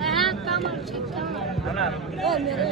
হ্যাঁ কামাল ঠিক কামাল ও মেরে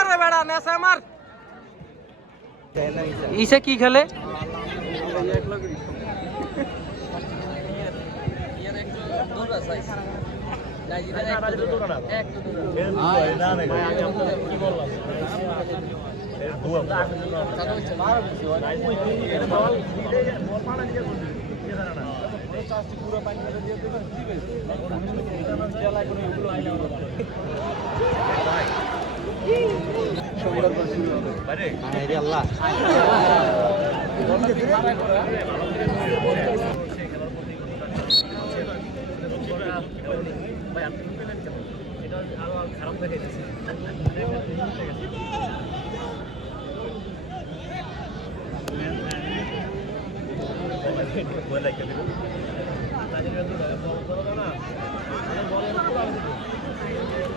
ওরে বেড়া নেশা আমার ইসে কি খেলে? পুরো পানি দিয়ে দেবেন দিবে জেলায় কোনো এগুলো আইলে আল্লাহ।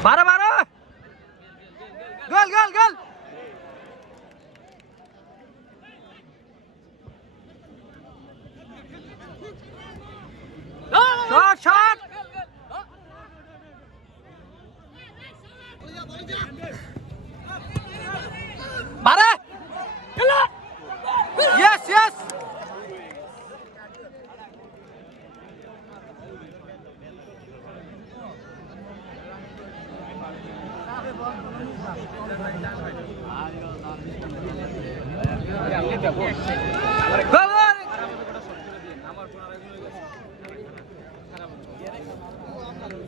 বারো বারো। গোল গোল গোল।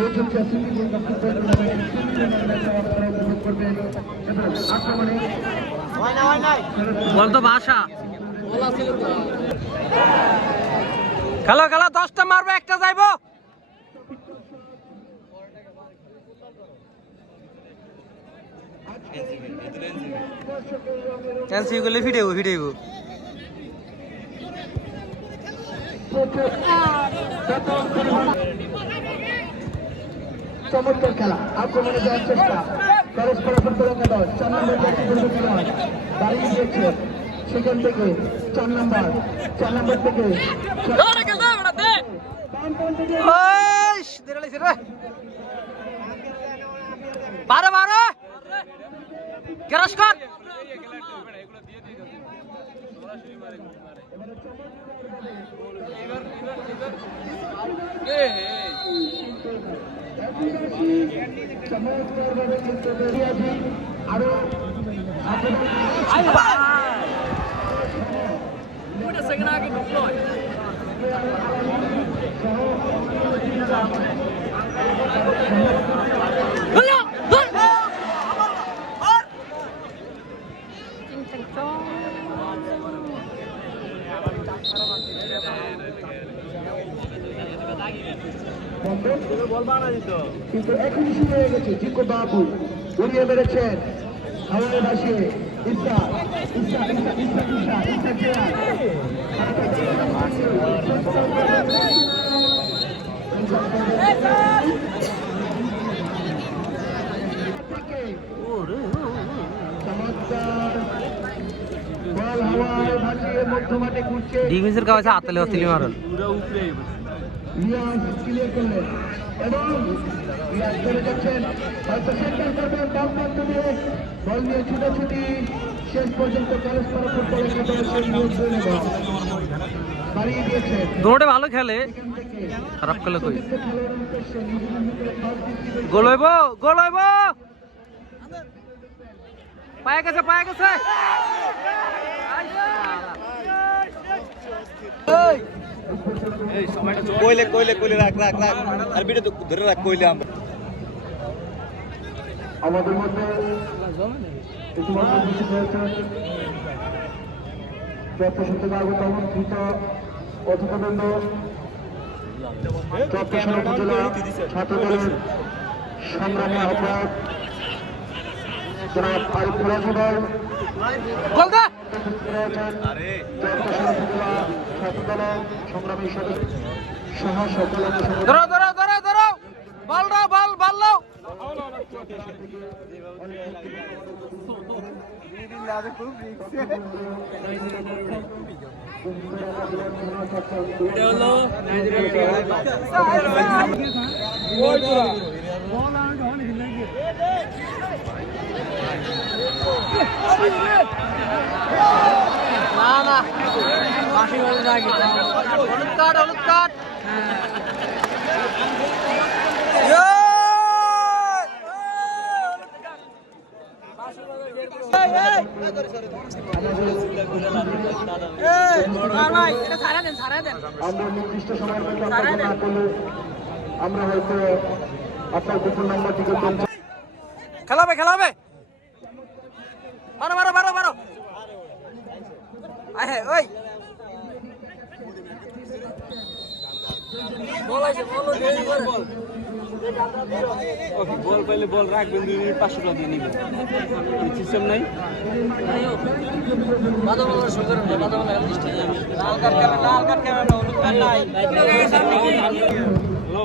নতুন ফ্যাসিলিটি সেমিফাইনাল ম্যাচ আপনারা উপভোগ করবেন এবং আক্রমণে বল তো ভাষা খেলো খেলো দশটা মারবো একটা যাইবো। ফিটেব ফিটেব চমৎকার খেলা। আক্রমণে যাওয়ার চেষ্টা। খরচ ফলাফল করে দল। চার নম্বর দাঁড়িয়ে দিয়েছে সেখান থেকে চার নম্বর। চার নম্বর থেকে বারো বারো। কেরস কর ভাবে কিন্তু আছে আরও কিন্তু এখনই শুরু হয়ে গেছে। জিকো বাবু উড়িয়ে মেরেছেন। হাওয়ায় ভাসিয়ে ইসা চেয়ার কাছে আতলে হতিলি মারুন। রিয়াজ ক্লিয়ার করলেন এবং রিয়াজ যাচ্ছেন। হয়তো সেন্টার করবেন দিয়ে বল নিয়ে ছুটাছুটি। শেষ পর্যন্ত দৌড়ে ভালো খেলে, খারাপ খেলে কই? গোল হইব গোল হইব। পায়ে গেছে পায়ে গেছে। কইলে কইলে কইলে রাখ রাখ রাখ। আর বিটা তো ধরে রাখ কইলে আমরা। আমাদের মধ্যে চট্টগ্রাম অতিথিবৃন্দ চট্টগ্রাম উপজেলা ছাত্রদলের সংগ্রামী আহ্বায়ক জনাব ধরো ধরো ধরো ধরো। বল দাও বল বল দাও না না বাসি বলে না হলুদ কার্ড হলুদ কার্ড। আমরা নির্দিষ্ট সময়ের মধ্যে আপনাকে না করলে আমরা হয়তো আপনার কুকুর নাম্বারটিকে খেলাবে খেলাবে। মারো মারো ওই বল আছে বল। পাইলে বল রাখবেন দুই মিনিট পাঁচশো টাকা দিয়ে নিবেন সিস্টেম নাই লাল কার্ড ক্যামেরা লাল কার্ড ক্যামেরা নাই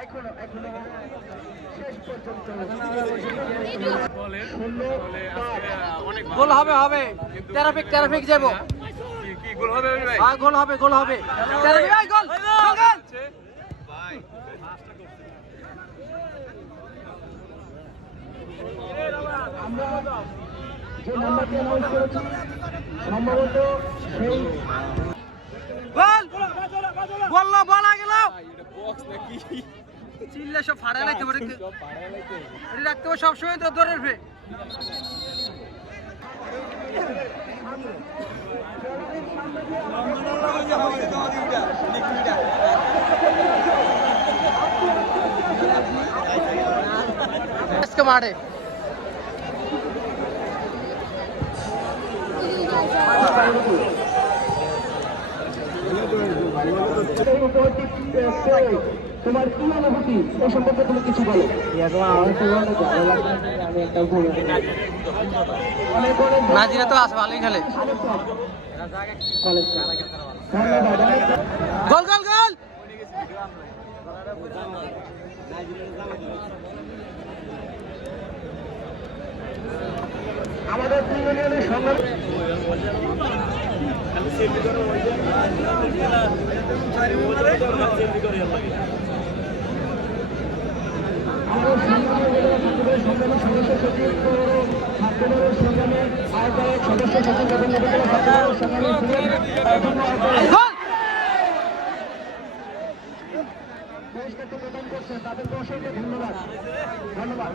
এখনও এখনও শেষ পর্যন্ত গোল হবে হবে। ট্রাফিক ট্রাফিক যাব। কি গোল হবে ভাই? হ্যাঁ গোল হবে গোল হবে। ট্রাফিক এই গোল গোল গোল। আমরা যে নাম্বারটি অ্যানাউন্স করেছি সম্ভবত সেই গোল বলল বলা গেল চিল্লে সব ফাড়া লাইতে পারে এটি রাখতে হবে সবসময় তো দৌড়ের ফে আজকে মাঠে। উপহারটি পেয়ে তোমার কি অনুভূতি এ সম্পর্কে তুমি কিছু বলো। নাজিরা তো আছে ভালোই খেলে। গোল গোল গোল! আমাদের ইউনিয়নের সংগ্রামী উপজেলা ছাত্রদের সংগ্রামী সদস্য সচিব ছাত্রদলের সংগ্রামী আহ্বায়ক সদস্য সচিব এবং ছাত্রদলের ধন্যবাদ ধন্যবাদ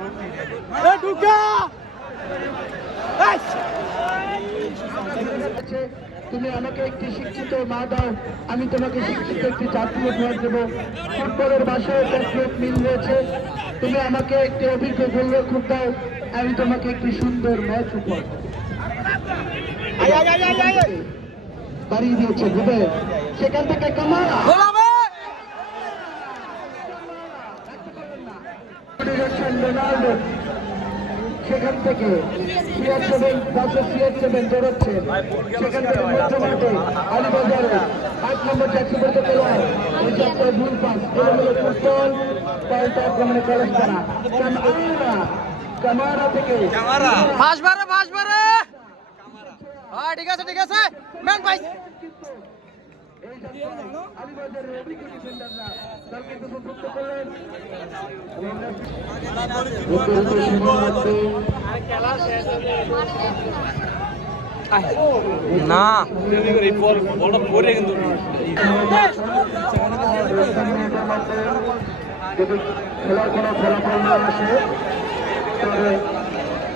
তুমি আমাকে একটি শিক্ষিত মা দাও আমি তোমাকে শিক্ষিত একটি জাতীয় উপহার দেবো। ফুটবলের বাসায় একটা প্লেট মিল রয়েছে তুমি আমাকে একটি অভিজ্ঞ গোলরক্ষক দাও আমি তোমাকে একটি সুন্দর ম্যাচ উপহার দেবো। বাড়িয়ে দিয়েছে বুঝে সেখান থেকে ক্রিস্টিয়ান রোনাল্ডো সেখান থেকে সিআর সেভেন পাঁচশো সিআর সেভেন দৌড়চ্ছে। সেখান থেকে মধ্য আলিবাজারে আট নম্বর চারশো পর্যন্ত খেলোয়াড়। ওই যাত্রা ভুল পাস এলোমেলো ফুটবল পাল্টা আক্রমণে কলেজ করা কামারা কামারা থেকে ফাঁস বারে ফাঁস বারে হ্যাঁ ঠিক আছে ঠিক আছে। এই যাত্রায় আলিবাজারের অভিজ্ঞ ডিফেন্ডাররা দলকে করলেন না। বলটা পরে কিন্তু খেলার কোনো ফলাফল না আসে তবে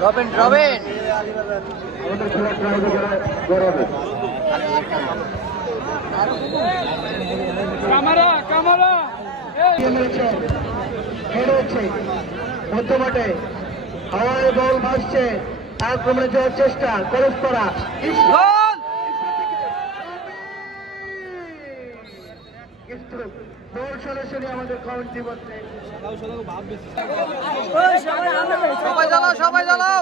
রবিন রবিন। আমাদের খেলার ড্রাইভে গড়াবে হাওয়ায় বল ভাসছে। আক্রমণে যাওয়ার চেষ্টা কলেজ করা আমাদের সবাই জ্বালাও সবাই জ্বালাও।